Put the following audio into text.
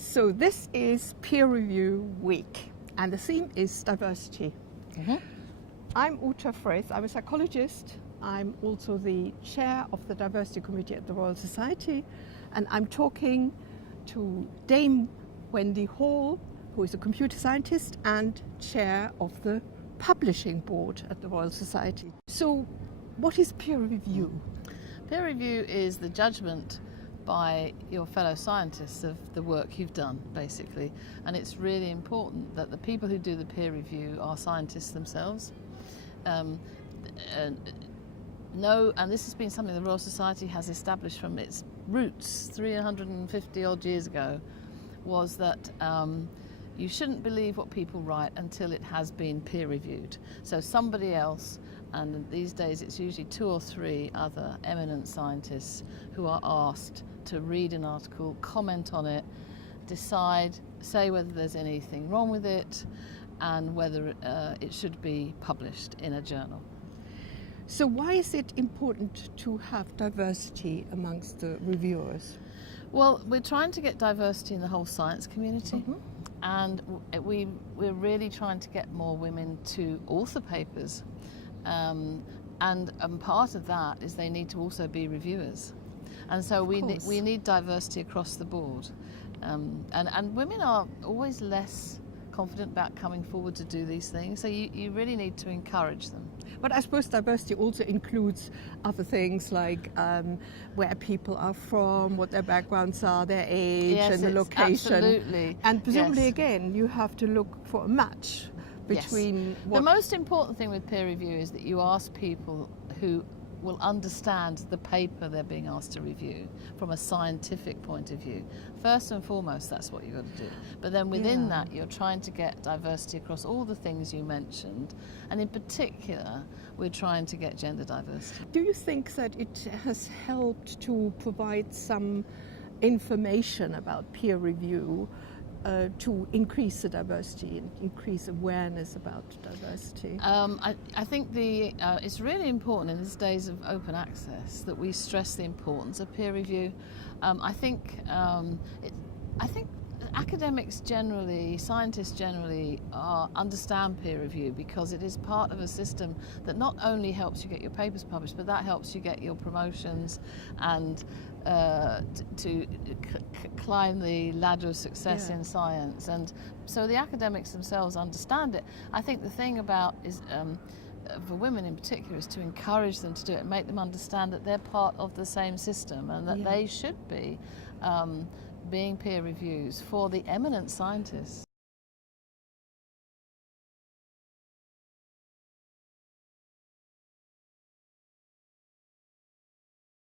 So this is Peer Review Week, and the theme is diversity. Mm-hmm. I'm Uta Frith. I'm a psychologist. I'm also the chair of the Diversity Committee at the Royal Society, and I'm talking to Dame Wendy Hall, who is a computer scientist and chair of the publishing board at the Royal Society. So what is peer review? Peer review is the judgment by your fellow scientists of the work you've done, basically. And it's really important that the people who do the peer review are scientists themselves. And this has been something the Royal Society has established from its roots 350 odd years ago, was that you shouldn't believe what people write until it has been peer reviewed. So somebody else, and these days it's usually 2 or 3 other eminent scientists who are asked to read an article, comment on it, decide, say whether there's anything wrong with it, and whether it should be published in a journal. So why is it important to have diversity amongst the reviewers? Well, we're trying to get diversity in the whole science community. Mm-hmm. And we're really trying to get more women to author papers. And part of that is they need to also be reviewers. And so we need diversity across the board. And women are always less confident about coming forward to do these things, so you really need to encourage them. But I suppose diversity also includes other things like where people are from, what their backgrounds are, their age, Yes, and the location. Absolutely. And presumably, Yes. again, you have to look for a match between The most important thing with peer review is that you ask people who will understand the paper they're being asked to review from a scientific point of view. First and foremost, that's what you've got to do. But then within that, you're trying to get diversity across all the things you mentioned. And in particular, we're trying to get gender diversity. Do you think that it has helped to provide some information about peer review to increase the diversity and increase awareness about diversity? I think it's really important in these days of open access that we stress the importance of peer review. I think academics generally, scientists generally, understand peer review because it is part of a system that not only helps you get your papers published, but that helps you get your promotions and to climb the ladder of success in science. And so the academics themselves understand it. I think the thing about is for women in particular is to encourage them to do it and make them understand that they're part of the same system and that they should be being peer reviews for the eminent scientists.